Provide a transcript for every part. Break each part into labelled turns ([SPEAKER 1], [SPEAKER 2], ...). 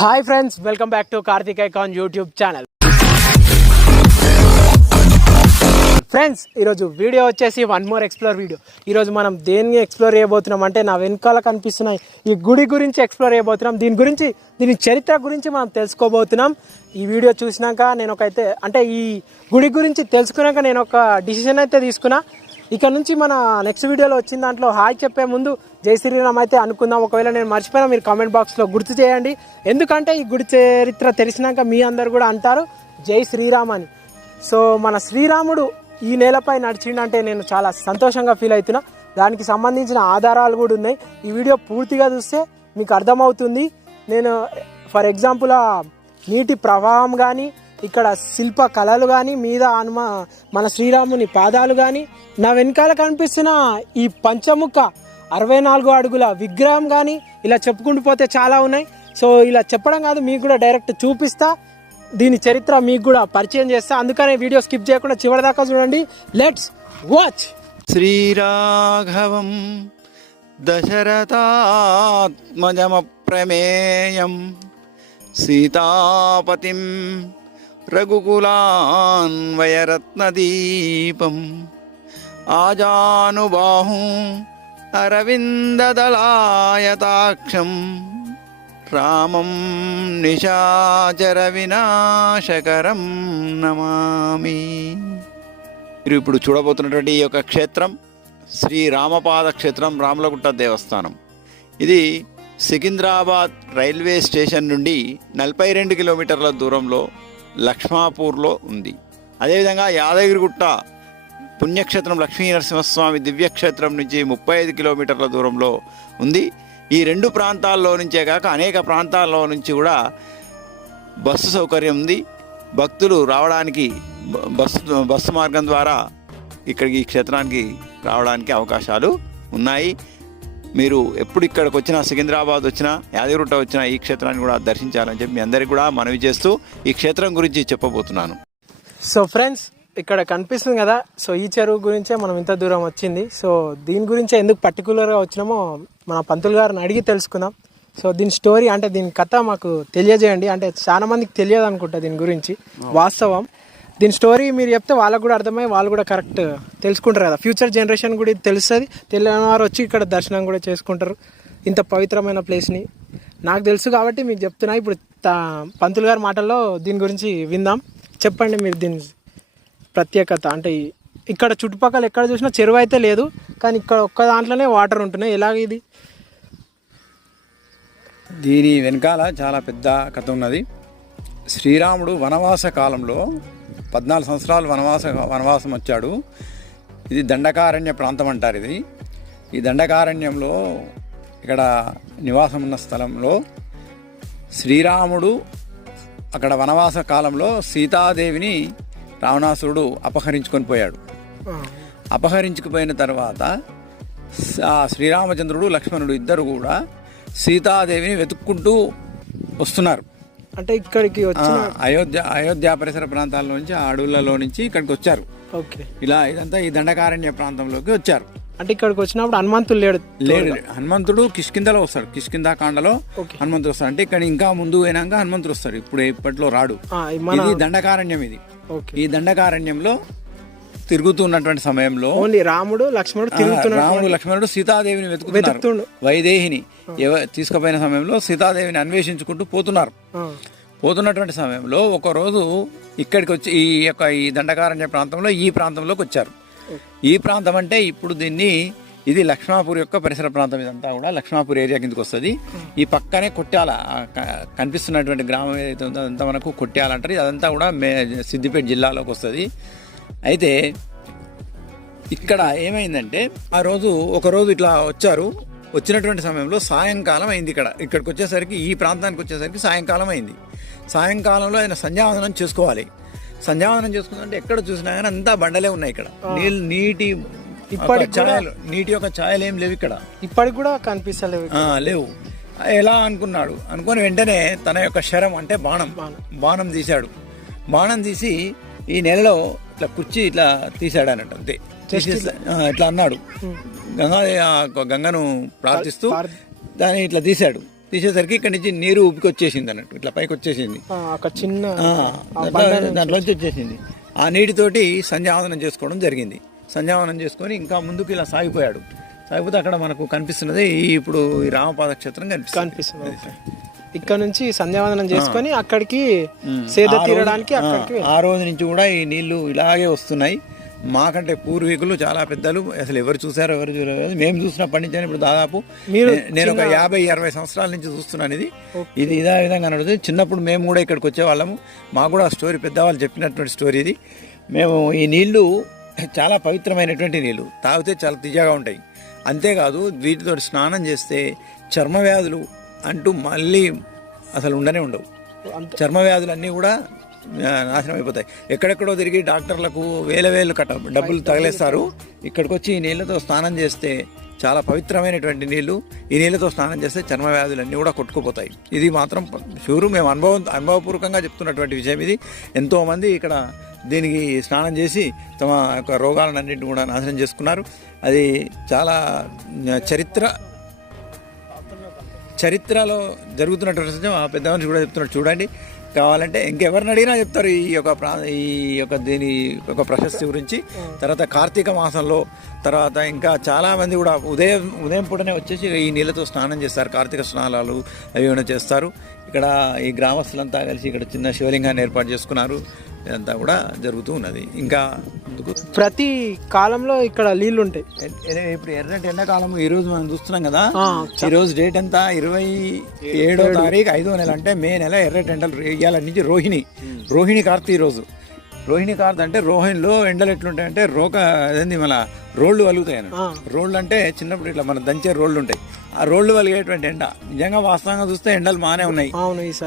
[SPEAKER 1] Hi friends welcome back to Karthik icon YouTube channel. Friends ఈరోజు video వచ్చేసి one more explore video. ఈరోజు మనం దేన్ని ఎక్స్ప్లోర్ చేయబోతున్నాం అంటే నా వెనకాల కనిపిస్తున్నాయి ఈ గుడి గురించి ఎక్స్ప్లోర్ చేయబోతున్నాం. దీని గురించి దీని చరిత్ర గురించి మనం తెలుసుకోబోతున్నాం. ఈ వీడియో చూసినాక నేను ఒక అయితే అంటే ఈ గుడి గురించి తెలుసుకున్నాక నేను ఒక డిసిషన్ అయితే తీసుకున్నా. ఇక నుంచి మన నెక్స్ట్ వీడియోలో వచ్చిన దాంట్లో హాయ్ చెప్పే ముందు జై శ్రీరామ్ అయితే అనుకుందాం. ఒకవేళ నేను మర్చిపోయినా మీరు కామెంట్ బాక్స్లో గుర్తు చేయండి. ఎందుకంటే ఈ గుడి చరిత్ర తెలిసినాక మీ అందరు కూడా అంటారు జై శ్రీరామ్ అని. సో మన శ్రీరాముడు ఈ నేలపై నడిచిండంటే నేను చాలా సంతోషంగా ఫీల్ అవుతున్నా. దానికి సంబంధించిన ఆధారాలు కూడా ఉన్నాయి. ఈ వీడియో పూర్తిగా చూస్తే మీకు అర్థమవుతుంది. నేను ఫర్ ఎగ్జాంపుల్ నీటి ప్రవాహం కానీ ఇక్కడ శిల్ప కళలు కానీ మీద హనుమ మన శ్రీరాముని పాదాలు కానీ నా వెనకాల కనిపిస్తున్న ఈ పంచముఖ అరవై నాలుగు అడుగుల విగ్రహం కానీ ఇలా చెప్పుకుంటూ పోతే చాలా ఉన్నాయి. సో ఇలా చెప్పడం కాదు మీకు కూడా డైరెక్ట్ చూపిస్తా. దీని చరిత్ర మీకు కూడా పరిచయం చేస్తా. అందుకనే వీడియో స్కిప్ చేయకుండా చివరిదాకా చూడండి. Let's watch!
[SPEAKER 2] శ్రీరాఘవం దశరథాత్మజమప్రమేయం సీతాపతిం రఘుకులాన్వయరత్నదీపం ఆజానుబాహు అరవిందదళాయతాక్షం రామం నిశాచర వినాశకరం నమామి మీరు ఇప్పుడు చూడబోతున్నటువంటి ఈ యొక్క క్షేత్రం శ్రీ రామపాద క్షేత్రం రామలగుట్ట దేవస్థానం. ఇది సికింద్రాబాద్ రైల్వే స్టేషన్ నుండి నలభై రెండు కిలోమీటర్ల దూరంలో లక్ష్మాపూర్లో ఉంది. అదేవిధంగా యాదగిరిగుట్ట పుణ్యక్షేత్రం లక్ష్మీ నరసింహస్వామి దివ్యక్షేత్రం నుంచి ముప్పై ఐదు కిలోమీటర్ల దూరంలో ఉంది. ఈ రెండు ప్రాంతాల్లో నుంచే కాక అనేక ప్రాంతాల్లో నుంచి కూడా బస్సు సౌకర్యం ఉంది. భక్తులు రావడానికి బస్సు బస్సు మార్గం ద్వారా ఇక్కడికి ఈ క్షేత్రానికి రావడానికి అవకాశాలు ఉన్నాయి. మీరు ఎప్పుడు ఇక్కడికి వచ్చినా సికింద్రాబాద్ వచ్చినా యాదగిరిగుట్ట వచ్చినా ఈ క్షేత్రాన్ని కూడా దర్శించాలని చెప్పి మీ అందరికీ కూడా మనవి చేస్తూ ఈ క్షేత్రం గురించి చెప్పబోతున్నాను.
[SPEAKER 1] సో ఫ్రెండ్స్ ఇక్కడ కనిపిస్తుంది కదా సో ఈ చెరువు గురించే మనం ఇంత దూరం వచ్చింది. సో దీని గురించే ఎందుకు పర్టికులర్గా వచ్చినామో మన పంతులు గారిని అడిగి తెలుసుకుందాం. సో దీని స్టోరీ అంటే దీని కథ మాకు తెలియజేయండి. అంటే చాలా మందికి తెలియదు అనుకుంటా దీని గురించి. వాస్తవం. దీని స్టోరీ మీరు చెప్తే వాళ్ళకు కూడా అర్థమై వాళ్ళు కూడా కరెక్ట్ తెలుసుకుంటారు కదా. ఫ్యూచర్ జనరేషన్ కూడా ఇది తెలుస్తుంది. తెలియని వారు వచ్చి ఇక్కడ దర్శనం కూడా చేసుకుంటారు. ఇంత పవిత్రమైన ప్లేస్ని నాకు తెలుసు కాబట్టి మీకు చెప్తున్నా. ఇప్పుడు పంతులు గారి మాటల్లో దీని గురించి విందాం. చెప్పండి మీరు దీని ప్రత్యేకత. అంటే ఇక్కడ చుట్టుపక్కల ఎక్కడ చూసినా చెరువు అయితే లేదు. కానీ ఇక్కడ ఒక్క దాంట్లోనే వాటర్ ఉంటున్నాయి. ఎలాగ ఇది?
[SPEAKER 2] దీని వెనకాల చాలా పెద్ద కథ ఉన్నది. శ్రీరాముడు వనవాస కాలంలో పద్నాలుగు సంవత్సరాలు వనవాస వనవాసం వచ్చాడు. ఇది దండకారణ్య ప్రాంతం అంటారు ఇది. ఈ దండకారణ్యంలో ఇక్కడ నివాసం ఉన్న స్థలంలో శ్రీరాముడు అక్కడ వనవాస కాలంలో సీతాదేవిని రావణాసురుడు అపహరించుకొని పోయాడు. అపహరించుకుపోయిన తర్వాత ఆ శ్రీరామచంద్రుడు లక్ష్మణుడు ఇద్దరు కూడా సీతాదేవిని వెతుక్కుంటూ వస్తున్నారు.
[SPEAKER 1] అంటే ఇక్కడికి వచ్చిన
[SPEAKER 2] అయోధ్య అయోధ్య పరిసర ప్రాంతాల నుంచి ఆ అడవులలో నుంచి ఇక్కడికి వచ్చారు. ఓకే. ఇలా ఇదంతా ఈ దండకారణ్య ప్రాంతంలోకి వచ్చారు.
[SPEAKER 1] అంటే ఇక్కడికి వచ్చినప్పుడు హనుమంతులు లేడు.
[SPEAKER 2] లేడు హనుమంతుడు కిష్కిందలో వస్తాడు. కిష్కింద కాండలో. హనుమంతుడు వస్తాడు. అంటే ఇక్కడ ఇంకా ముందు పోయినాక హనుమంతుడు వస్తాడు. ఇప్పుడు ఇప్పట్లో రాడు. ఇది దండకారణ్యం ఇది. ఓకే. ఈ దండకారణ్యంలో తిరుగుతున్నటువంటి సమయంలో
[SPEAKER 1] ఓన్లీ రాముడు లక్ష్మణుడు ఆ, తిరుగుతున్నాడు
[SPEAKER 2] రాముడు లక్ష్మణుడు సీతాదేవిని వెతుకుతున్నారు. వైదేహిని ఎవ తీసుకుపోయిన సమయంలో సీతాదేవిని అన్వేషించుకుంటూ పోతున్నారు. పోతున్నటువంటి సమయంలో ఒక రోజు ఇక్కడికి వచ్చి ఈ యొక్క ఈ దండకారణ్య ప్రాంతంలో ఈ ప్రాంతంలోకి వచ్చారు. ఈ ప్రాంతం అంటే ఇప్పుడు దీన్ని ఇది లక్ష్మాపూర్ యొక్క పరిసర ప్రాంతం ఇదంతా కూడా లక్ష్మాపూర్ ఏరియా కిందకి వస్తుంది. ఈ పక్కనే కొట్టాల కనిపిస్తున్నటువంటి గ్రామం ఏదైతే ఉందో అదంతా మనకు కొట్టాల అంటారు అదంతా కూడా మే సిద్దిపేట జిల్లాలోకి వస్తుంది. అయితే ఇక్కడ ఏమైందంటే ఆ రోజు ఒక రోజు ఇట్లా వచ్చారు. వచ్చినటువంటి సమయంలో సాయంకాలం అయింది ఇక్కడ. ఇక్కడికి వచ్చేసరికి ఈ ప్రాంతానికి వచ్చేసరికి సాయంకాలం అయింది. సాయంకాలంలో ఆయన సంధ్యావందనం చేసుకోవాలి. సంధ్యావందనం చేసుకుందంటే ఎక్కడ చూసినా కానీ అంతా బండలే ఉన్నాయి ఇక్కడ. నీళ్ళు నీటి ఇప్పటికి ఒక ఛాయలు నీటి యొక్క ఛాయలు ఏం లేవు ఇక్కడ.
[SPEAKER 1] ఇప్పటికి కూడా కనిపిస్తలేవు లేవు.
[SPEAKER 2] ఎలా అనుకున్నాడు? అనుకొని వెంటనే తన యొక్క శరం అంటే బాణం బాణం. బాణం తీశాడు. బాణం తీసి ఈ నెలలో ఇట్లా కుర్చీ ఇట్లా తీశాడు అన్నట్టు అంతే. ఇట్లా అన్నాడు. గంగా గంగను ప్రార్థిస్తూ ప్రార్థ- దాన్ని ఇట్లా తీశాడు. తీసేసరికి ఇక్కడ నుంచి నీరు ఊపికి వచ్చేసింది అన్నట్టు. ఇట్లా పైకి వచ్చేసింది.
[SPEAKER 1] చిన్న దాంట్లోంచి వచ్చేసింది.
[SPEAKER 2] ఆ నీటితోటి సంధ్యావనం చేసుకోవడం జరిగింది. సంధ్యావనం చేసుకొని ఇంకా ముందుకు ఇలా సాగిపోయాడు. సాగిపోతే అక్కడ మనకు కనిపిస్తున్నది ఈ ఇప్పుడు ఈ రామపాద క్షేత్రం
[SPEAKER 1] కనిపిస్తుంది. ఇక్కడ నుంచి సంధ్యావందనం చేసుకొని అక్కడికి. సేద తీరడానికి
[SPEAKER 2] ఆ రోజు నుంచి కూడా ఈ నీళ్ళు ఇలాగే వస్తున్నాయి. మాకంటే పూర్వీకులు చాలా పెద్దలు. అసలు ఎవరు చూసారో ఎవరు చూడలేదు మేము చూసినప్పటి నుంచి ఇప్పుడు దాదాపు నేను ఒక యాభై అరవై సంవత్సరాల నుంచి చూస్తున్నాను ఇది. ఇది ఇదే విధంగా నడుస్తుంది. చిన్నప్పుడు మేము కూడా ఇక్కడికి వచ్చేవాళ్ళము. మాకు కూడా స్టోరీ పెద్దవాళ్ళు చెప్పినటువంటి స్టోరీ ఇది. మేము ఈ నీళ్ళు చాలా పవిత్రమైనటువంటి నీళ్ళు. తాగితే చాలా తియ్యగా ఉంటాయి. అంతేకాదు వీటితో స్నానం చేస్తే చర్మ వ్యాధులు అంటూ మళ్ళీ అసలు ఉండనే ఉండవు. చర్మ వ్యాధులు అన్నీ కూడా నాశనం అయిపోతాయి. ఎక్కడెక్కడో తిరిగి డాక్టర్లకు వేల వేలు కట్ట డబ్బులు తగిలేస్తారు. ఇక్కడికి వచ్చి ఈ నీళ్ళతో స్నానం చేస్తే చాలా పవిత్రమైనటువంటి నీళ్ళు ఈ నీళ్ళతో స్నానం చేస్తే చర్మ వ్యాధులు అన్నీ కూడా కొట్టుకుపోతాయి. ఇది మాత్రం షూరు మేము అనుభవం అనుభవపూర్వకంగా చెప్తున్నటువంటి విషయం ఇది. ఎంతోమంది ఇక్కడ దీనికి స్నానం చేసి తమ యొక్క రోగాలన్నింటినీ కూడా నాశనం చేసుకున్నారు. అది చాలా చరిత్ర చరిత్రలో జరుగుతున్నటువంటి విషయం ఆ పెద్ద మనిషి కూడా చెప్తున్నాడు చూడండి. కావాలంటే ఇంకెవరిని అడిగినా చెప్తారు ఈ యొక్క ప్రా ఈ యొక్క దీని యొక్క ప్రశస్తి గురించి. తర్వాత కార్తీక మాసంలో తర్వాత ఇంకా చాలా మంది కూడా ఉదయం ఉదయం పూటనే వచ్చేసి ఈ నీళ్ళతో స్నానం చేస్తారు. కార్తీక స్నానాలు అవి ఏమైనా చేస్తారు. ఇక్కడ ఈ గ్రామస్తులంతా కలిసి ఇక్కడ చిన్న శివలింగాన్ని ఏర్పాటు చేసుకున్నారు. ఇదంతా కూడా జరుగుతూ ఉన్నది. ఇంకా
[SPEAKER 1] ప్రతి కాలంలో ఇక్కడ నీళ్ళు ఉంటాయి
[SPEAKER 2] ఇప్పుడు ఎర్రటి ఎండాకాలం ఈ రోజు మనం చూస్తున్నాం కదా. ఈ రోజు డేట్ ఎంత? ఇరవై ఏడో తారీఖు ఐదో నెల అంటే మే నెల ఎర్రటి ఎండలు ఇవాళ నుంచి రోహిణి. రోహిణి కార్తీ ఈ రోజు రోహిణి కార్త్ అంటే రోహిణిలో ఎండలు ఎట్లుంటాయంటే రోక అదేంది మన రోడ్లు వలుగుతాయి. రోడ్లు అంటే చిన్నప్పుడు ఇట్లా మన దంచే రోడ్లు ఉంటాయి ఆ రోడ్లు వలిగేటువంటి ఎండ. నిజంగా వాస్తవంగా చూస్తే ఎండలు బాగానే ఉన్నాయి.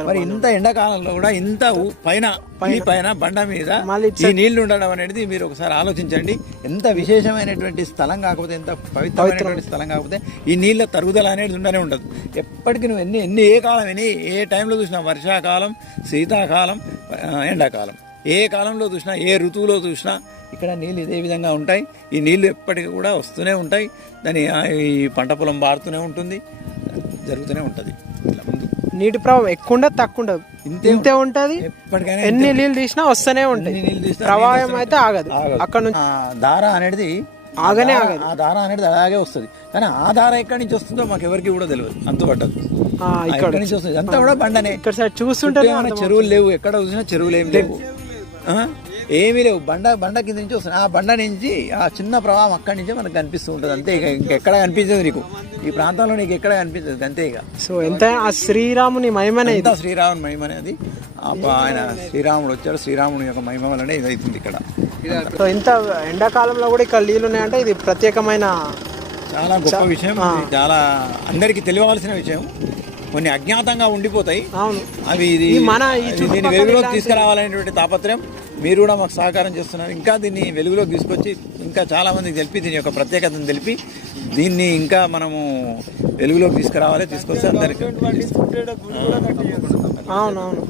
[SPEAKER 2] మరి ఇంత ఎండాకాలంలో కూడా ఇంత పైన ఈ పైన. బండ మీద ఈ నీళ్ళు ఉండడం అనేది మీరు ఒకసారి ఆలోచించండి. ఎంత విశేషమైనటువంటి స్థలం కాకపోతే ఎంత పవిత్రమైనటువంటి స్థలం కాకపోతే ఈ నీళ్ళ తరుగుదల అనేది ఉండనే ఉండదు. ఎప్పటికీ నువ్వు ఎన్ని ఎన్ని ఏ కాలం ఎన్ని ఏ టైంలో చూసినా వర్షాకాలం శీతాకాలం ఎండాకాలం. ఏ కాలంలో చూసినా ఏ ఋతువులో చూసినా ఇక్కడ నీళ్ళు ఇదే విధంగా ఉంటాయి. ఈ నీళ్ళు ఎప్పటికీ కూడా వస్తూనే ఉంటాయి. దాని ఈ పంట పొలం బారుతూనే ఉంటుంది. జరుగుతూనే ఉంటుంది.
[SPEAKER 1] ముందు. నీటి ప్రవాహం ఎక్కువ ఉండదు తక్కువ ఉండదు ఇంతే ఉంటది? ఎన్ని నీళ్ళు తీసినా వస్తూనే ఉంటాయి. నీళ్ళు ప్రవాహం అయితే ఆగదు. అక్కడ నుంచి
[SPEAKER 2] దార అనేది ఆగనే ఆ దార- ఆ దార అనేది అలాగే వస్తుంది. కానీ ఆ దార ఎక్కడి నుంచి వస్తుందో మాకు ఎవరికి కూడా తెలియదు. అంతుపట్టదు ఆ, ఆ ఇక్కడ. నుంచి వస్తుంది? అంతా కూడా బండనే. ఇక్కడ చూస్తుంటే చెరువులు లేవు. ఎక్కడ చూసినా చెరువులు ఏం లేవు? ఏమీ లేవు. బండ బండ కింద నుంచి వస్తుంది ఆ బండ నుంచి ఆ చిన్న ప్రవాహం అక్కడి నుంచే మనకు కనిపిస్తూ ఉంటుంది. అంతే ఇక. ఇంకెక్కడ కనిపించదు నీకు. ఈ ప్రాంతంలో నీకు ఎక్కడ కనిపించదు. అంతే ఇక.
[SPEAKER 1] సో ఎంత ఆ శ్రీరాముని మహిమనే ఇది?
[SPEAKER 2] అంతా శ్రీరాముని మహిమ అనేది ఆ ప- ఆయన శ్రీరాముడు వచ్చాడు. శ్రీరాముని యొక్క మహిమ వల్లనే ఇది అవుతుంది ఇక్కడ.
[SPEAKER 1] సో ఇంత ఎండాకాలంలో కూడా ఇక్కడ నీళ్ళు ఉన్నాయంటే ఇది ప్రత్యేకమైన
[SPEAKER 2] చాలా గొప్ప విషయం. చాలా అందరికీ తెలియవలసిన విషయం. కొన్ని అజ్ఞాతంగా ఉండిపోతాయి. అవును. అవి ఇది దీన్ని వెలుగులోకి తీసుకురావాలనేటువంటి తాపత్రయం మీరు కూడా మాకు సహకారం చేస్తున్నారు. ఇంకా దీన్ని వెలుగులోకి తీసుకొచ్చి ఇంకా చాలా మందికి తెలిపి దీని యొక్క ప్రత్యేకతను తెలిపి దీన్ని ఇంకా మనము వెలుగులోకి తీసుకురావాలి తీసుకొస్తే అందరికీ అవునవును.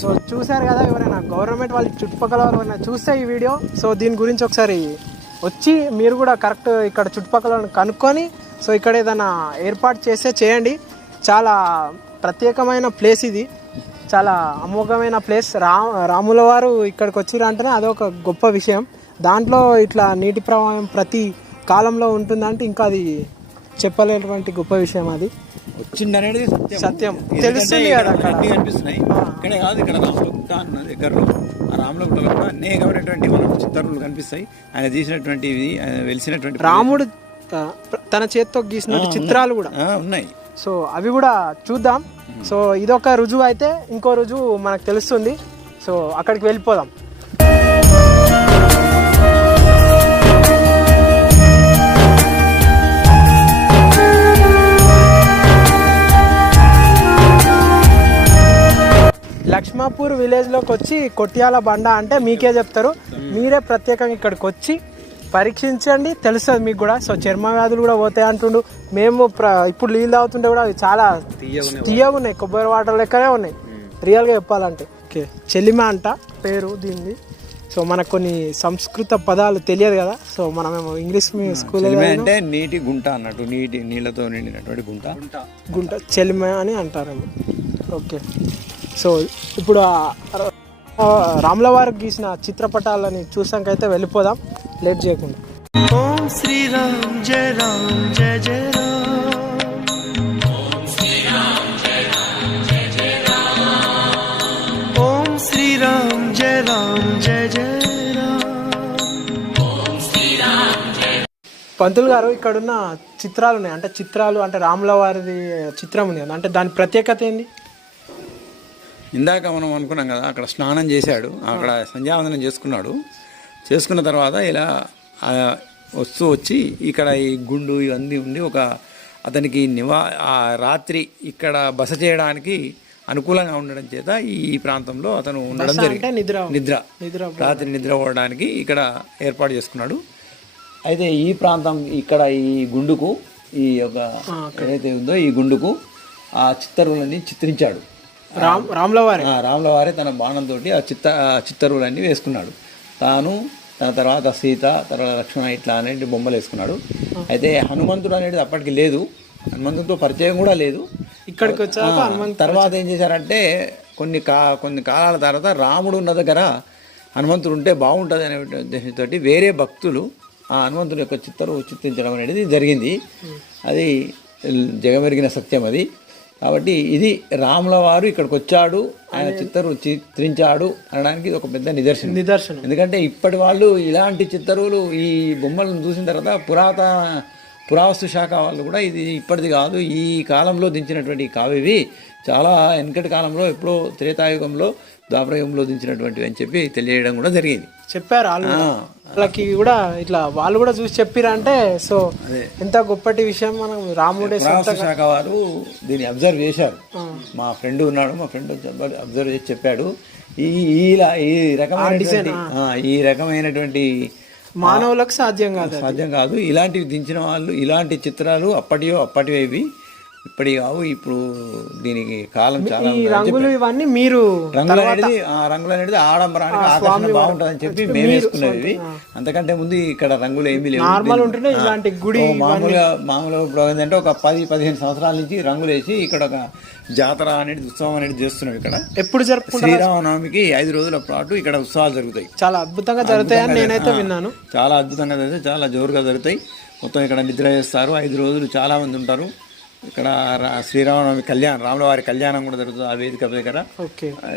[SPEAKER 2] సో
[SPEAKER 1] చూశారు కదా ఎవరైనా గవర్నమెంట్ వాళ్ళ చుట్టుపక్కల ఎవరైనా చూస్తే ఈ వీడియో సో దీని గురించి ఒకసారి వచ్చి మీరు కూడా కరెక్ట్ ఇక్కడ చుట్టుపక్కల కనుక్కొని సో ఇక్కడ ఏదైనా ఏర్పాటు చేస్తే చేయండి. చాలా ప్రత్యేకమైన ప్లేస్ ఇది. చాలా అమోఘమైన ప్లేస్. రా రాముల వారు ఇక్కడికి వచ్చిరంటేనే అదొక గొప్ప విషయం. దాంట్లో ఇట్లా నీటి ప్రవాహం ప్రతి కాలంలో ఉంటుందంటే ఇంకా అది చెప్పలేనటువంటి గొప్ప విషయం అది. వచ్చిందనేది సత్యం. తెలుస్తుంది కదా. అన్నీ
[SPEAKER 2] కనిపిస్తున్నాయి ఇక్కడే కాదు ఇక్కడ రామలగుట్ట అన్న దగ్గరలో. ఆ రామలగుట్టలో కూడా అనేకమైనటువంటి మనకు చిత్తరులు కనిపిస్తాయి. ఆయన తీసినటువంటివి ఆయన వెలిసినటువంటి
[SPEAKER 1] రాముడు తన చేత్తో గీసినట్టు చిత్రాలు కూడా. ఉన్నాయి. సో అవి కూడా చూద్దాం. సో ఇదొక రుజువు అయితే ఇంకో రుజువు మనకు తెలుస్తుంది. సో అక్కడికి వెళ్ళిపోదాం. లక్ష్మాపూర్ విలేజ్లోకి వచ్చి కొట్యాల బండ అంటే మీకే చెప్తారు. మీరే ప్రత్యేకంగా ఇక్కడికి వచ్చి పరీక్షించండి తెలుస్తుంది మీకు కూడా. సో చర్మ వ్యాధులు కూడా పోతాయి అంటుండు. మేము ప్ర- ఇప్పుడు నీళ్ళు తాగుతుంటే కూడా అవి చాలా తీయగా ఉన్నాయి. కొబ్బరి వాటర్ లెక్కనే ఉన్నాయి. రియల్గా చెప్పాలంటే. ఓకే. చెల్లిమ అంట పేరు దీనిది. సో మనకు కొన్ని సంస్కృత పదాలు తెలియదు కదా. సో మనమేమో ఇంగ్లీష్ మీ స్కూల్ అంటే నీటి గుంట అన్నట్టు
[SPEAKER 2] నీటి నీళ్ళతో నిండినటువంటి గుంట.
[SPEAKER 1] గుంట. చెలిమ అని అంటారేమో. ఓకే. సో ఇప్పుడు రాములవారు గీసిన చిత్రపటాలని చూసాకైతే వెళ్ళిపోదాం. లేట్ చేయకుండా.
[SPEAKER 2] ఓం శ్రీరామ్ జయ రామ్ జయ జయ రామ్. ఓం శ్రీరామ్ జయ రామ్ జయ జయ
[SPEAKER 1] పంతులు గారు ఇక్కడున్న చిత్రాలు ఉన్నాయి. అంటే చిత్రాలు అంటే రాముల వారిది చిత్రం ఉంది అంటే దాని ప్రత్యేకత ఏంది?
[SPEAKER 2] ఇందాక మనం అనుకున్నాం కదా అక్కడ స్నానం చేశాడు అక్కడ సంధ్యావందనం చేసుకున్నాడు. చేసుకున్న తర్వాత ఇలా వస్తూ వచ్చి ఇక్కడ ఈ గుండు ఇవన్నీ ఉండి ఒక అతనికి నివా ఆ రాత్రి ఇక్కడ బస చేయడానికి అనుకూలంగా ఉండడం చేత ఈ ప్రాంతంలో అతను ఉండడం జరిగింది. నిద్ర. నిద్ర. నిద్ర రాత్రి నిద్ర పోవడానికి ఇక్కడ ఏర్పాటు చేసుకున్నాడు. అయితే ఈ ప్రాంతం ఇక్కడ ఈ గుండుకు ఈ యొక్క ఏదైతే ఉందో ఈ గుండుకు ఆ చిత్తరువులని చిత్రించాడు. రామ్ రాముల వారి ఆ రాముల వారే తన బాణంతో ఆ చిత్త చిత్తరువులన్నీ వేసుకున్నాడు. తాను తన తర్వాత సీత తర్వాత లక్ష్మణ ఇట్లా అనేటి బొమ్మలు వేసుకున్నాడు. అయితే హనుమంతుడు అనేది అప్పటికి లేదు. హనుమంతుడితో పరిచయం కూడా లేదు. ఇక్కడికి వచ్చాక తర్వాత ఏం చేశారంటే కొన్ని కా కొన్ని కాలాల తర్వాత రాముడు ఉన్న దగ్గర హనుమంతుడు ఉంటే బాగుంటుంది అనే ఉద్దేశంతో వేరే భక్తులు ఆ హనుమంతుడి యొక్క చిత్తరు చిత్రించడం అనేది జరిగింది. అది జగమెరిగిన సత్యం అది. కాబట్టి ఇది రాముల వారు ఇక్కడికి వచ్చాడు ఆయన చిత్తరు చిత్రించాడు అనడానికి ఇది ఒక పెద్ద నిదర్శనం. నిదర్శనం. ఎందుకంటే ఇప్పటి వాళ్ళు ఇలాంటి చిత్తరువులు ఈ బొమ్మలను చూసిన తర్వాత పురాతన పురావస్తు శాఖ వాళ్ళు కూడా ఇది ఇప్పటిది కాదు ఈ కాలంలో దించినటువంటి కావివి చాలా వెనకటి కాలంలో ఎప్పుడో త్రేతాయుగంలో ద్వాపరయుగంలో దించినటువంటివి అని చెప్పి తెలియడం కూడా జరిగింది.
[SPEAKER 1] చెప్పారు. వాళ్ళకి కూడా ఇట్లా వాళ్ళు కూడా చూసి చెప్పిరా అంటే సో ఎంత గొప్పటి విషయం మనం రాముడే శాఖ వారు
[SPEAKER 2] దీన్ని అబ్జర్వ్ చేశారు. మా ఫ్రెండ్ ఉన్నాడు మా ఫ్రెండ్ అబ్జర్వ్ చేసి చెప్పాడు. ఈ ఇలా ఈ రకమైనటువంటి ఆ, ఈ రకమైనటువంటి
[SPEAKER 1] మానవులకు సాధ్యం కాదు. సాధ్యం కాదు. ఇలాంటివి దించిన వాళ్ళు ఇలాంటి చిత్రాలు అప్పటియో అప్పటివేవి ఇప్పటి కావు ఇప్పుడు దీనికి కాలం చాలా. రంగులు ఇవన్నీ మీరు రంగులు అనేది ఆ రంగులు అనేది ఆడంబరానికి ఆకర్షణ బాగుంటుందని చెప్పి మేము వేసుకునేవి
[SPEAKER 2] అంతకంటే ముందు ఇక్కడ రంగులు ఏమీ లేవు. నార్మల్ ఉంటేనే ఇలాంటి గుడి మామూలుగా మామూలుగా ఇప్పుడు ఏంటంటే ఒక పది పదిహేను సంవత్సరాల నుంచి రంగులు వేసి ఇక్కడ ఒక జాతర అనేది ఉత్సవం అనేది చేస్తున్నాం ఇక్కడ. ఎప్పుడు జరుపుకుంటారు? శ్రీరామనవమికి ఐదు రోజుల పాటు ఇక్కడ ఉత్సవాలు జరుగుతాయి. చాలా అద్భుతంగా జరుగుతాయని నేనైతే విన్నాను. చాలా అద్భుతంగా జరుగుతాయి చాలా జోరుగా జరుగుతాయి. మొత్తం ఇక్కడ నిద్ర చేస్తారు ఐదు రోజులు చాలా మంది ఉంటారు. ఇక్కడ శ్రీరామనవమి కళ్యాణం రాములవారి కళ్యాణం కూడా జరుగుతుంది ఆ వేదిక దగ్గర.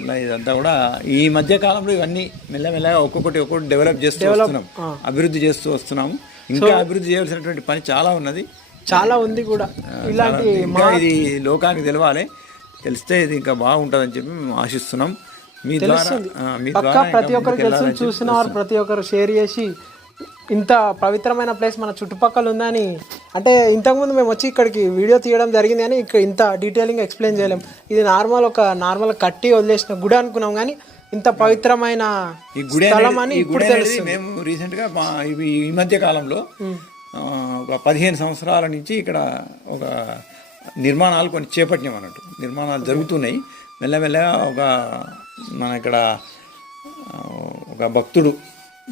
[SPEAKER 2] ఇలా ఇదంతా కూడా ఈ మధ్య కాలంలో ఇవన్నీ మెల్లమెల్లగా ఒక్కొక్కటి ఒక్కొక్కటి డెవలప్ చేస్తూ వస్తున్నాం. అభివృద్ధి చేస్తూ వస్తున్నాము ఇంకా అభివృద్ధి చేయాల్సినటువంటి పని చాలా ఉన్నది.
[SPEAKER 1] చాలా ఉంది కూడా. ఇలాంటి
[SPEAKER 2] ఇది లోకానికి తెలవాలి. తెలిస్తే ఇది ఇంకా బాగుంటుందని చెప్పి మేము ఆశిస్తున్నాం. మీ ద్వారా మీ ద్వారా ప్రతి ఒక్కరికి చూసిన వారు ప్రతి ఒక్కరు షేర్ చేసి
[SPEAKER 1] ఇంత పవిత్రమైన ప్లేస్ మన చుట్టుపక్కల ఉందని. అంటే ఇంతకుముందు మేము వచ్చి ఇక్కడికి వీడియో తీయడం జరిగింది కానీ ఇక్కడ ఇంత డీటెయిలింగ్ ఎక్స్ప్లెయిన్ చేయలేం. ఇది నార్మల్ ఒక నార్మల్ కట్టి వదిలేసిన గుడి అనుకున్నాం కానీ ఇంత పవిత్రమైన ఈ గుడి స్థలం అని ఇప్పుడు తెలుస్తుంది.
[SPEAKER 2] మేము రీసెంట్గా మా ఇవి ఈ మధ్య కాలంలో ఒక పదిహేను సంవత్సరాల నుంచి ఇక్కడ ఒక నిర్మాణాలు కొన్ని చేపట్టాం అన్నట్టు. నిర్మాణాలు జరుగుతున్నాయి. మెల్లమెల్లగా ఒక మన ఇక్కడ ఒక భక్తుడు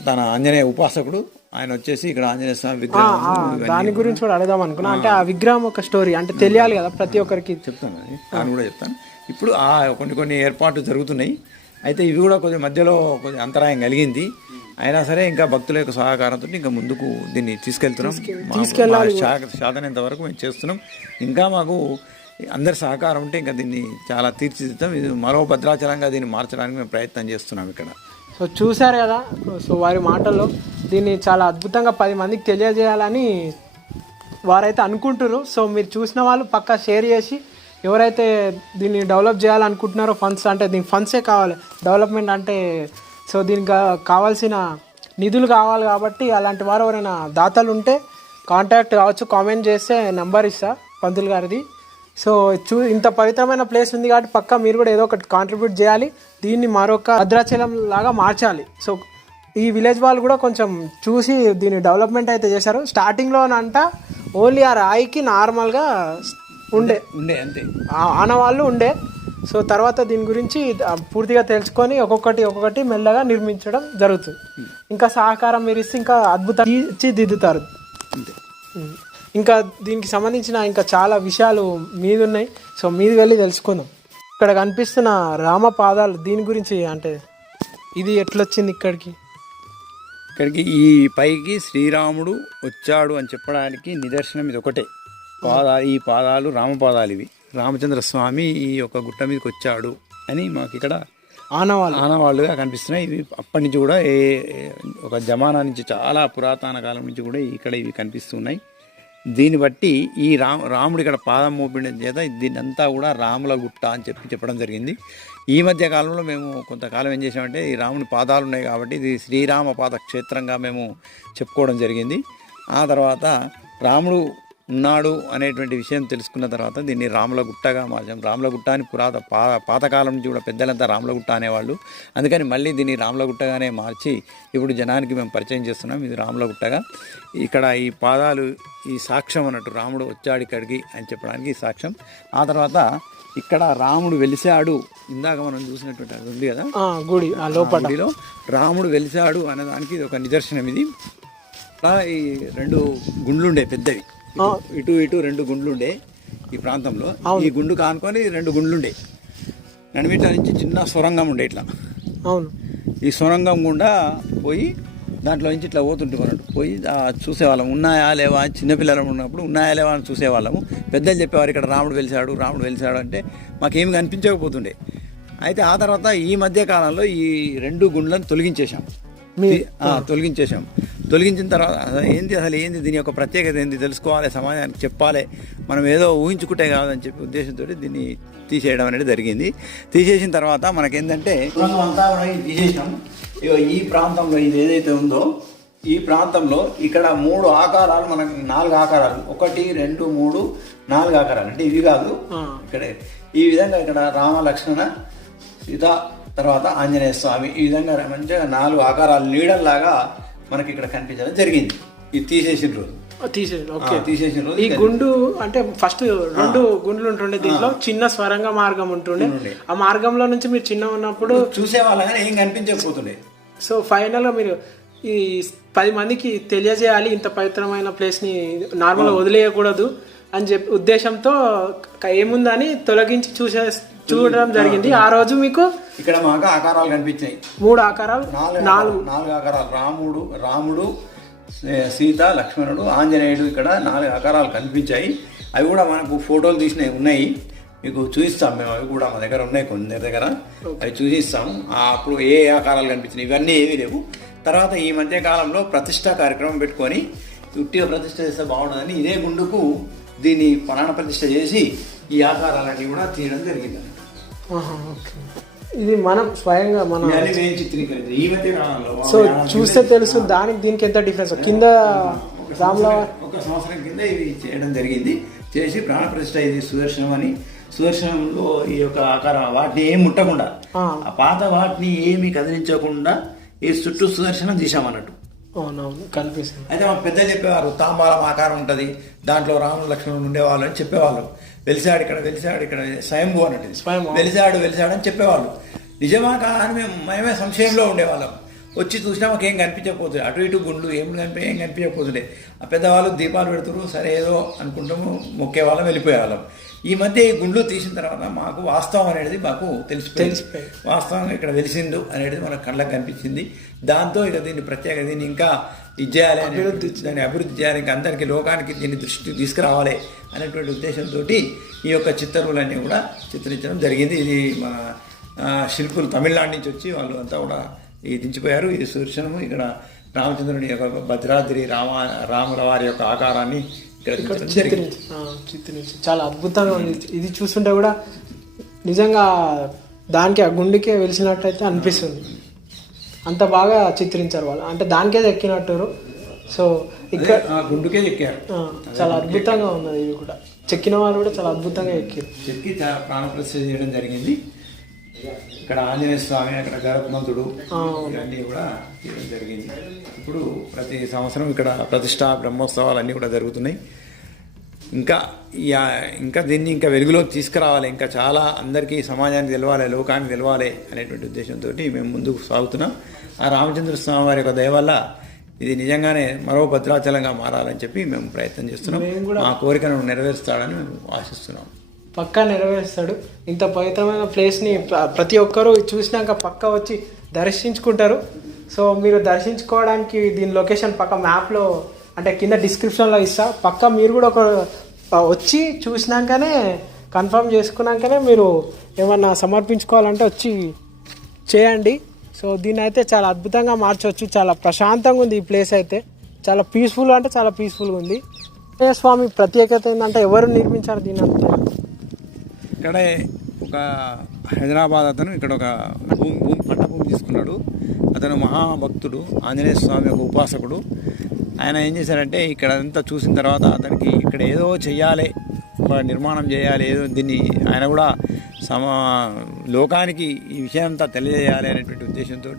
[SPEAKER 2] తన ఆంజనేయ ఉపాసకుడు ఆయన వచ్చేసి ఇక్కడ ఆంజనేయ స్వామి
[SPEAKER 1] విగ్రహం దాని గురించి కూడా అడదాం అనుకున్నా. అంటే ఆ విగ్రహం ఒక స్టోరీ అంటే తెలియాలి కదా ప్రతి ఒక్కరికి.
[SPEAKER 2] చెప్తాను అది. కూడా చెప్తాను. ఇప్పుడు ఆ కొన్ని కొన్ని ఏర్పాట్లు జరుగుతున్నాయి. అయితే ఇవి కూడా కొద్దిగా మధ్యలో కొద్దిగా అంతరాయం కలిగింది. అయినా సరే ఇంకా భక్తుల యొక్క సహకారంతో ఇంకా ముందుకు దీన్ని తీసుకెళ్తున్నాం. సాధనేంత వరకు మేము చేస్తున్నాం. ఇంకా మాకు అందరి సహకారం ఉంటే ఇంకా దీన్ని చాలా తీర్చిదిద్దాం. ఇది మరో భద్రాచలంగా దీన్ని మార్చడానికి మేము ప్రయత్నం చేస్తున్నాం ఇక్కడ.
[SPEAKER 1] సో చూశారు కదా? సో వారి మాటల్లో దీన్ని చాలా అద్భుతంగా పది మందికి తెలియజేయాలని వారైతే అనుకుంటారు సో మీరు చూసిన వాళ్ళు పక్కా షేర్ చేసి ఎవరైతే దీన్ని డెవలప్ చేయాలనుకుంటున్నారో ఫండ్స్ అంటే దీనికి ఫండ్సే కావాలి. డెవలప్మెంట్ అంటే సో దీనికి కావాల్సిన నిధులు కావాలి కాబట్టి అలాంటి వారు ఎవరైనా దాతలు ఉంటే కాంటాక్ట్ కావచ్చు కామెంట్ చేస్తే నెంబర్ ఇస్తా పంతులు గారిది. సో చూ ఇంత పవిత్రమైన ప్లేస్ ఉంది కాబట్టి పక్కా మీరు కూడా ఏదో ఒకటి కాంట్రిబ్యూట్ చేయాలి. దీన్ని మరొక భద్రాచలం లాగా మార్చాలి. సో ఈ విలేజ్ వాళ్ళు కూడా కొంచెం చూసి దీని డెవలప్మెంట్ అయితే చేశారు. స్టార్టింగ్లో అంట ఓన్లీ ఆ రాయికి నార్మల్గా ఉండే. ఉండే అంతే. ఆనవాళ్ళు ఉండే. సో తర్వాత దీని గురించి పూర్తిగా తెలుసుకొని ఒక్కొక్కటి ఒక్కొక్కటి మెల్లగా నిర్మించడం జరుగుతుంది. ఇంకా సహకారం మీరు ఇస్తే ఇంకా అద్భుతం అంతే. ఉమ్. ఇంకా దీనికి సంబంధించిన ఇంకా చాలా విషయాలు మీద ఉన్నాయి సో మీది వెళ్ళి తెలుసుకుందాం. ఇక్కడ కనిపిస్తున్న రామ పాదాలు దీని గురించి అంటే ఇది ఎట్లొచ్చింది ఇక్కడికి?
[SPEAKER 2] ఇక్కడికి ఈ పైకి శ్రీరాముడు వచ్చాడు అని చెప్పడానికి నిదర్శనం ఇది ఒకటే. పాదాలు ఈ పాదాలు రామపాదాలు ఇవి. రామచంద్ర స్వామి ఈ యొక్క గుట్ట మీదకి వచ్చాడు అని మాకు ఇక్కడ ఆనవాళ్ళు. ఆనవాళ్ళుగా కనిపిస్తున్నాయి. ఇవి అప్పటి నుంచి కూడా ఏ ఏ- ఒక జమానా నుంచి చాలా పురాతన కాలం నుంచి కూడా ఇక్కడ ఇవి కనిపిస్తున్నాయి. దీన్ని బట్టి ఈ రా రాముడు ఇక్కడ పాదం మోపిండం చేత దీన్నంతా కూడా రాముల గుట్ట అని చెప్పి చెప్పడం జరిగింది. ఈ మధ్య కాలంలో మేము కొంతకాలం ఏం చేసామంటే ఈ రాముని పాదాలు ఉన్నాయి కాబట్టి ఇది శ్రీరామ పాద క్షేత్రంగా మేము చెప్పుకోవడం జరిగింది. ఆ తర్వాత రాముడు ఉన్నాడు అనేటువంటి విషయం తెలుసుకున్న తర్వాత దీన్ని రాముల గుట్టగా మార్చాం. రాముల గుట్ట అని పురాత పా పాతకాలం నుంచి కూడా పెద్దలంతా రాముల గుట్ట అనేవాళ్ళు. అందుకని మళ్ళీ దీన్ని రాముల గుట్టగానే మార్చి ఇప్పుడు జనానికి మేము పరిచయం చేస్తున్నాం. ఇది రాముల గుట్టగా ఇక్కడ ఈ పాదాలు ఈ సాక్ష్యం అన్నట్టు రాముడు వచ్చాడు ఇక్కడికి అని చెప్పడానికి సాక్ష్యం. ఆ తర్వాత ఇక్కడ రాముడు వెలిసాడు ఇందాక మనం చూసినటువంటి అది ఉంది కదా? గుడి గుడిలో రాముడు వెలిసాడు అనేదానికి ఇది ఒక నిదర్శనం ఇది. ఈ రెండు గుండ్లుండే పెద్దవి. ఇటు ఇటు రెండు గుండ్లుండే ఈ ప్రాంతంలో. ఈ గుండు కానుకొని రెండు గుండ్లుండే. నడిమిట్ల నుంచి చిన్న సొరంగం ఉండే ఇట్లా. అవును. ఈ సొరంగం గుండా పోయి దాంట్లో నుంచి ఇట్లా పోతుంటాం అన్నట్టు పోయి చూసేవాళ్ళం. ఉన్నాయా లేవా? అని చిన్నపిల్లలు ఉన్నప్పుడు ఉన్నాయా లేవా అని చూసేవాళ్ళము. పెద్దలు చెప్పేవారు ఇక్కడ రాముడు వెలిసాడు రాముడు వెలిసాడు అంటే మాకేమి కనిపించకపోతుండే. అయితే ఆ తర్వాత ఈ మధ్య కాలంలో ఈ రెండు గుండ్లను తొలగించేశాం. తొలగించేశాం. తొలగించిన తర్వాత అసలు ఏంది అసలు ఏంది దీని యొక్క ప్రత్యేకత ఏంది తెలుసుకోవాలి సమాజానికి చెప్పాలి మనం ఏదో ఊహించుకుంటే కాదని చెప్పి ఉద్దేశంతో దీన్ని తీసేయడం అనేది జరిగింది. తీసేసిన తర్వాత మనకేంటంటే అంతా కూడా ఇది తీసేసాం ఇగో ఈ ప్రాంతంలో ఇది ఏదైతే ఉందో ఈ ప్రాంతంలో ఇక్కడ మూడు ఆకారాలు మనకి నాలుగు ఆకారాలు. ఒకటి రెండు మూడు నాలుగు ఆకారాలు. అంటే ఇవి కాదు. ఇక్కడ. ఈ విధంగా ఇక్కడ రామ లక్ష్మణ సీత తర్వాత ఆంజనేయ స్వామి ఈ విధంగా మంచిగా నాలుగు ఆకారాలు నీడల్లాగా మనకి ఇక్కడ కనిపించడం జరిగింది. ఇది తీసేసిన రోజు. తీసేసిన రోజు
[SPEAKER 1] ఈ గుండు అంటే ఫస్ట్ రెండు గుండ్లు ఉంటుండే దీంట్లో చిన్న స్వరంగ మార్గం ఉంటుండే. ఆ మార్గంలో నుంచి మీరు చిన్న ఉన్నప్పుడు చూసే వాళ్ళగానే ఏం కనిపించకపోతుండే. సో ఫైనల్గా మీరు ఈ పది మందికి తెలియజేయాలి ఇంత పవిత్రమైన ప్లేస్ని నార్మల్ వదిలేయకూడదు అని చెప్పి ఉద్దేశంతో ఏముందని తొలగించి చూసే చూడడం జరిగింది. ఆ రోజు మీకు
[SPEAKER 2] ఇక్కడ మాకు ఆకారాలు కనిపించాయి. మూడు ఆకారాలు? నాలుగు నాలుగు. ఆకారాలు- రాముడు రాముడు సీత లక్ష్మణుడు ఆంజనేయుడు ఇక్కడ నాలుగు ఆకారాలు కనిపించాయి. అవి కూడా మనకు ఫోటోలు తీసినవి ఉన్నాయి. మీకు చూపిస్తాం మేము. అవి కూడా మా దగ్గర ఉన్నాయి కొన్ని దగ్గర అవి చూపిస్తాము ఆ అప్పుడు ఏ ఆకారాలు కనిపించినాయి? ఇవన్నీ ఏమీ లేవు. తర్వాత ఈ మధ్య కాలంలో ప్రతిష్ట కార్యక్రమం పెట్టుకొని ఉట్టిగా ప్రతిష్ట చేస్తే బాగుంటుందని ఇదే గుండుకు దీన్ని ప్రాణ ప్రతిష్ట చేసి ఈ ఆకారాలన్నీ కూడా తీయడం జరిగింది.
[SPEAKER 1] ఇది మనం స్వయంగా మన సో చూస్తే తెలుసు దానికి దీనికి ఎంత డిఫరెన్స్ కింద
[SPEAKER 2] రాముల ఒక సంవత్సరం కింద ఇవి చేయడం జరిగింది. చేసి ప్రాణప్రతిష్ఠ ఇది సుదర్శనం అని. సుదర్శనంలో ఈ యొక్క ఆకారం వాటిని ఏం ముట్టకుండా ఆ. పాత వాటిని ఏమి కదిలించకుండా ఈ చుట్టూ సుదర్శనం తీసామన్నట్టు కనిపిస్తుంది. అయితే మా పెద్దలు చెప్పేవారు తాంబాలం ఆకారం ఉంటుంది దాంట్లో రాముడు లక్ష్మణుడు ఉండేవాళ్ళు అని చెప్పేవాళ్ళు. వెలిసాడు ఇక్కడ వెలిసాడు ఇక్కడ స్వయంభూ అన్నట్టు. వెలిసాడు వెలిసాడు అని చెప్పేవాళ్ళు. నిజమా కాదా అని మేము మేమే సంశయంలో ఉండేవాళ్ళం. వచ్చి చూసినా మాకు ఏం కనిపించకపోతుంది అటు ఇటు గుండ్లు ఏం కనిపి ఏం కనిపించకపోతుండే. ఆ పెద్దవాళ్ళు దీపాలు పెడుతున్నారు సరే ఏదో అనుకుంటాము మొక్కే వాళ్ళం వెళ్ళిపోయేవాళ్ళం ఈ మధ్య ఈ గుండ్లు తీసిన తర్వాత మాకు వాస్తవం అనేది మాకు తెలిసిపోయింది. వాస్తవంగా ఇక్కడ వెలిసిండు అనేది మన కళ్ళకు కనిపించింది. దాంతో ఇక దీన్ని ప్రత్యేక దీన్ని ఇంకా ఇది చేయాలి అని దాన్ని అభివృద్ధి చేయాలి. ఇంకా అందరికీ లోకానికి దీన్ని దృష్టికి తీసుకురావాలి అనేటువంటి ఉద్దేశంతో ఈ యొక్క చిత్తరువులన్నీ కూడా చిత్రించడం జరిగింది. ఇది మన శిల్పులు తమిళనాడు నుంచి వచ్చి వాళ్ళు అంతా కూడా ఈ దించిపోయారు. ఇది సుదర్శనము ఇక్కడ రామచంద్రుని యొక్క భద్రాద్రి రామ రాముల వారి యొక్క ఆకారాన్ని
[SPEAKER 1] చిత్రించి ఆ, చిత్రించి చాలా అద్భుతంగా ఉంది. ఇది చూస్తుంటే కూడా నిజంగా దానికి ఆ గుండెకే వెలిసినట్టయితే అనిపిస్తుంది. అంత బాగా చిత్రించారు వాళ్ళు. అంటే దానికే ఎక్కినట్టు
[SPEAKER 2] సో ఇక్కడ గుండుకే ఎక్కారు
[SPEAKER 1] చాలా అద్భుతంగా ఉన్నది ఇది కూడా. చెక్కిన వాళ్ళు కూడా చాలా అద్భుతంగా ఎక్కారు
[SPEAKER 2] చెక్కి చాలా ప్రాణప్రతిష్ఠ చేయడం జరిగింది. ఇక్కడ ఆంజనేయ స్వామి అక్కడ గరుత్మంతుడు ఇవన్నీ కూడా చేయడం జరిగింది. ఇప్పుడు ప్రతి సంవత్సరం ఇక్కడ ప్రతిష్ట బ్రహ్మోత్సవాలు అన్నీ కూడా జరుగుతున్నాయి. ఇంకా యా- ఇంకా దీన్ని ఇంకా వెలుగులోకి తీసుకురావాలి. ఇంకా చాలా అందరికీ సమాజానికి తెలవాలి లోకానికి తెలవాలి అనేటువంటి ఉద్దేశంతో మేము ముందుకు సాగుతున్నాం. ఆ రామచంద్ర స్వామి వారి యొక్క దయ వల్ల ఇది నిజంగానే మరో భద్రాచలంగా మారాలని చెప్పి మేము ప్రయత్నం చేస్తున్నాం. మా కోరికను నెరవేరుస్తాడని మేము ఆశిస్తున్నాం.
[SPEAKER 1] పక్కా నెరవేరుస్తాడు. ఇంత పవిత్రమైన ప్లేస్ని ప్రతి ఒక్కరూ చూసినాక పక్కా వచ్చి దర్శించుకుంటారు. సో మీరు దర్శించుకోవడానికి దీని లొకేషన్ పక్క మ్యాప్లో అంటే కింద డిస్క్రిప్షన్లో ఇస్తా. పక్క మీరు కూడా ఒక వచ్చి చూసినాకనే కన్ఫర్మ్ చేసుకున్నాకనే మీరు ఏమన్నా సమర్పించుకోవాలంటే వచ్చి చేయండి. సో దీన్ని అయితే చాలా అద్భుతంగా మార్చవచ్చు. చాలా ప్రశాంతంగా ఉంది ఈ ప్లేస్ అయితే. చాలా పీస్ఫుల్ అంటే చాలా పీస్ఫుల్గా ఉంది. స్వామి ప్రత్యేకత ఏంటంటే ఎవరు నిర్మించారు దీని అంతా?
[SPEAKER 2] ఇక్కడే ఒక హైదరాబాద్ అతను ఇక్కడ ఒక భూమి భూమి పంట భూమి తీసుకున్నాడు. అతను మహాభక్తుడు ఆంజనేయ స్వామి ఒక ఉపాసకుడు. ఆయన ఏం చేశారంటే ఇక్కడ అంతా చూసిన తర్వాత అతనికి ఇక్కడ ఏదో చేయాలి నిర్మాణం చేయాలి ఏదో దీన్ని ఆయన కూడా సమా లోకానికి ఈ విషయం అంతా తెలియజేయాలి అనేటువంటి ఉద్దేశంతో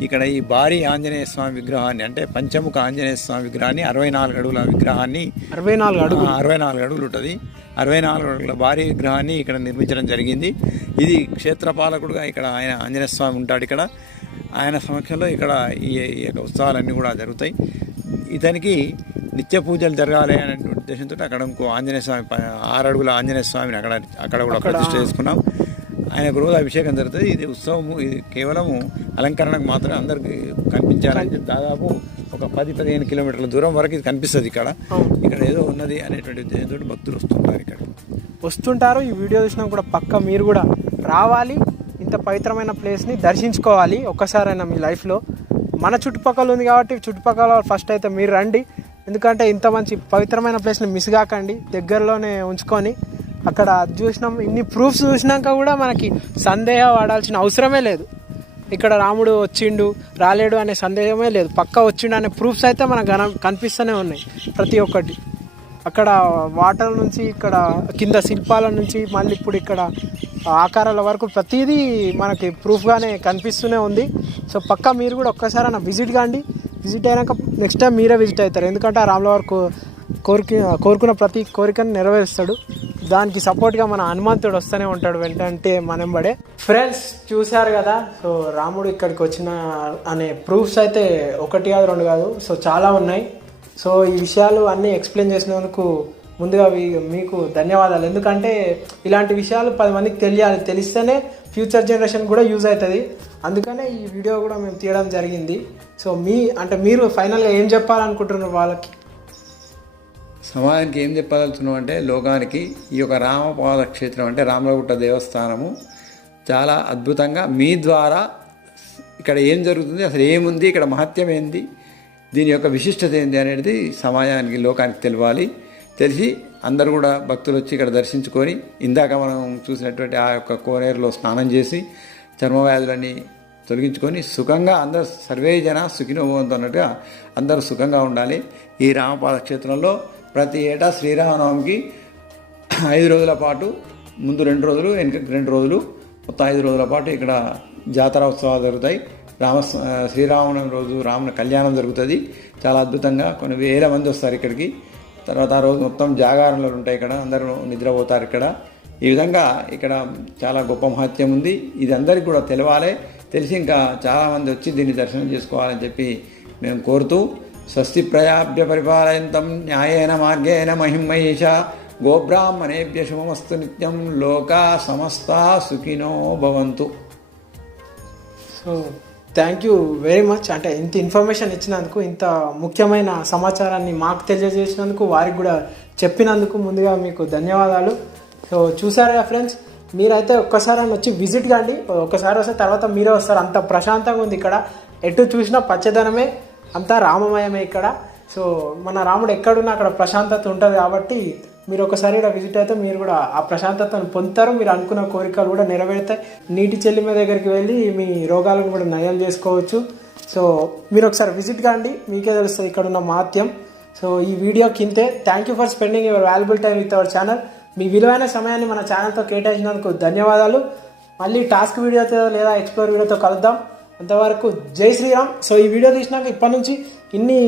[SPEAKER 2] ఇక్కడ ఈ భారీ ఆంజనేయ స్వామి విగ్రహాన్ని అంటే పంచముఖ ఆంజనేయ స్వామి విగ్రహాన్ని అరవై నాలుగు అడుగుల విగ్రహాన్ని అరవై నాలుగు అడుగులు. ఆ, అరవై నాలుగు అడుగులు ఉంటుంది. అరవై నాలుగు అడుగుల భారీ విగ్రహాన్ని ఇక్కడ నిర్మించడం జరిగింది. ఇది క్షేత్రపాలకుడుగా ఇక్కడ ఆయన ఆంజనేయ స్వామి ఉంటాడు ఇక్కడ. ఆయన సమక్షంలో ఇక్కడ ఈ యొక్క ఉత్సవాలన్నీ కూడా జరుగుతాయి. ఇతనికి నిత్య పూజలు జరగాలి అనే ఉద్దేశంతో అక్కడ ఇంకో ఆంజనేయ స్వామి ఆరు అడుగుల ఆంజనేయ స్వామిని అక్కడ అక్కడ కూడా ప్రతిష్ఠ చేసుకున్నాం. ఆయనకు రోజు అభిషేకం జరుగుతుంది. ఇది ఉత్సవము ఇది కేవలము అలంకరణకు మాత్రమే అందరికి కనిపించాలని చెప్పి దాదాపు ఒక పది పదిహేను కిలోమీటర్ల దూరం వరకు ఇది కనిపిస్తుంది ఇక్కడ. ఇక్కడ ఏదో ఉన్నది అనేటువంటి ఉద్దేశంతో భక్తులు వస్తుంటారు ఇక్కడ.
[SPEAKER 1] వస్తుంటారు. ఈ వీడియో చూసినా కూడా పక్క మీరు కూడా రావాలి. ఇంత పవిత్రమైన ప్లేస్ని దర్శించుకోవాలి ఒక్కసారైనా మీ లైఫ్లో మన చుట్టుపక్కల ఉంది కాబట్టి చుట్టుపక్కల ఫస్ట్ అయితే మీరు రండి. ఎందుకంటే ఇంత మంచి పవిత్రమైన ప్లేస్ని మిస్ కాకండి. దగ్గరలోనే ఉంచుకొని అక్కడ అది చూసినాం. ఇన్ని ప్రూఫ్స్ చూసినాక కూడా మనకి సందేహం పడాల్సిన అవసరమే లేదు. ఇక్కడ రాముడు వచ్చిండు రాలేడు అనే సందేహమే లేదు. పక్క వచ్చిండు అనే ప్రూఫ్స్ అయితే మనకు కన కనిపిస్తూనే ఉన్నాయి ప్రతి ఒక్కటి. అక్కడ వాటర్ నుంచి ఇక్కడ కింద శిల్పాల నుంచి మళ్ళీ ఇప్పుడు ఇక్కడ ఆకారాల వరకు ప్రతిదీ మనకి ప్రూఫ్గానే కనిపిస్తూనే ఉంది. సో పక్క మీరు కూడా ఒక్కసారి విజిట్ కాండి. విజిట్ అయినాక నెక్స్ట్ టైం మీరే విజిట్ అవుతారు. ఎందుకంటే ఆ రాముల వారు కో- కోరిక కోరుకున్న ప్రతి కోరికను నెరవేరుస్తాడు. దానికి సపోర్ట్గా మన హనుమంతుడు వస్తూనే ఉంటాడు వెంటంటే మనం పడే. ఫ్రెండ్స్ చూశారు కదా? సో రాముడు ఇక్కడికి వచ్చిన అనే ప్రూఫ్స్ అయితే ఒకటి కాదు రెండు కాదు. సో చాలా ఉన్నాయి. సో ఈ విషయాలు అన్నీ ఎక్స్ప్లెయిన్ చేసినందుకు ముందుగా మీకు ధన్యవాదాలు. ఎందుకంటే ఇలాంటి విషయాలు పది మందికి తెలియాలి. తెలిస్తేనే ఫ్యూచర్ జనరేషన్ కూడా యూజ్ అవుతుంది. అందుకనే ఈ వీడియో కూడా మేము తీయడం జరిగింది. సో మీ అంటే మీరు ఫైనల్గా ఏం చెప్పాలనుకుంటున్నారు వాళ్ళకి?
[SPEAKER 2] సమాజానికి ఏం చెప్పదలుచున్నాం అంటే లోకానికి ఈ యొక్క రామపాద క్షేత్రం అంటే రామలగుట్ట దేవస్థానము చాలా అద్భుతంగా మీ ద్వారా ఇక్కడ ఏం జరుగుతుంది అసలు ఏముంది ఇక్కడ మహత్యం ఏంది దీని యొక్క విశిష్టత ఏంది అనేది సమాజానికి లోకానికి తెలియాలి. తెలిసి అందరూ కూడా భక్తులు వచ్చి ఇక్కడ దర్శించుకొని ఇందాక మనం చూసినటువంటి ఆ యొక్క కోనేరులో స్నానం చేసి చర్మవ్యాధులన్నీ తొలగించుకొని సుఖంగా అందరు సర్వే జన సుఖినోభవంతో అన్నట్టుగా అందరూ సుఖంగా ఉండాలి. ఈ రామపాద క్షేత్రంలో ప్రతి ఏటా శ్రీరామనవమికి ఐదు రోజుల పాటు ముందు రెండు రోజులు వెనుక రెండు రోజులు మొత్తం ఐదు రోజుల పాటు ఇక్కడ జాతర ఉత్సవాలు జరుగుతాయి. రామ శ్రీరామనవమి రోజు రాముని కళ్యాణం జరుగుతుంది. చాలా అద్భుతంగా కొన్ని వేల మంది వస్తారు ఇక్కడికి. తర్వాత ఆ రోజు మొత్తం జాగారణలు ఉంటాయి ఇక్కడ. అందరూ నిద్రపోతారు ఇక్కడ. ఈ విధంగా ఇక్కడ చాలా గొప్ప మహత్యం ఉంది. ఇది అందరికీ కూడా తెలవాలి. తెలిసి ఇంకా చాలామంది వచ్చి దీన్ని దర్శనం చేసుకోవాలని చెప్పి మేము కోరుతూ స్వస్తి ప్రజాభ్య పరిపాలయంతం న్యాయేన మార్గేణ మహిమహేష గోబ్రాహ్మణేభ్య శుభమస్తు నిత్యం లోకా సమస్త సుఖినో భవంతు
[SPEAKER 1] so thank you very much అంటే ఇంత ఇన్ఫర్మేషన్ ఇచ్చినందుకు ఇంత ముఖ్యమైన సమాచారాన్ని మాకు తెలియజేసినందుకు వారికి కూడా చెప్పినందుకు ముందుగా మీకు ధన్యవాదాలు. సో చూసారా ఫ్రెండ్స్ మీరైతే ఒక్కసారి అని వచ్చి విజిట్ కాండి. ఒక్కసారి వస్తే తర్వాత మీరే వస్తారు. అంత ప్రశాంతంగా ఉంది ఇక్కడ. ఎటు చూసినా పచ్చదనమే. అంతా రామమయమే ఇక్కడ. సో మన రాముడు ఎక్కడున్నా అక్కడ ప్రశాంతత ఉంటుంది కాబట్టి మీరు ఒకసారి కూడా విజిట్ అయితే మీరు కూడా ఆ ప్రశాంతతను పొందుతారు. మీరు అనుకున్న కోరికలు కూడా నెరవేరుతాయి. నీటి చెల్లిమ దగ్గరికి వెళ్ళి మీ రోగాలను కూడా నయం చేసుకోవచ్చు. సో మీరు ఒకసారి విజిట్ కాండి. మీకే తెలుస్తుంది ఇక్కడ ఉన్న మాత్యం. సో ఈ video కింతే thank you for spending your valuable time with our channel మీ విలువైన సమయాన్ని మన ఛానల్తో కేటాయించినందుకు ధన్యవాదాలు. మళ్ళీ టాస్క్ వీడియోతో లేదా ఎక్స్ప్లోర్ వీడియోతో కలుద్దాం. అంతవరకు జై శ్రీరామ్. సో ఈ వీడియో తీసినాక ఇప్పటి నుంచి ఇన్ని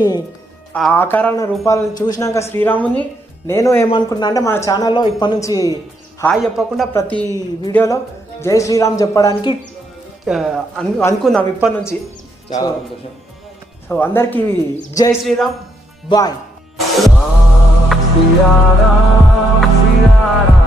[SPEAKER 1] ఆకారాలను రూపాలను చూసినాక శ్రీరాముని నేను ఏమనుకున్నా అంటే మన ఛానల్లో ఇప్పటి నుంచి హాయ్ చెప్పకుండా ప్రతి వీడియోలో జై శ్రీరామ్ చెప్పడానికి అనుకుందాం ఇప్పటి నుంచి. సో అందరికీ జై శ్రీరామ్. బాయ్. Ram.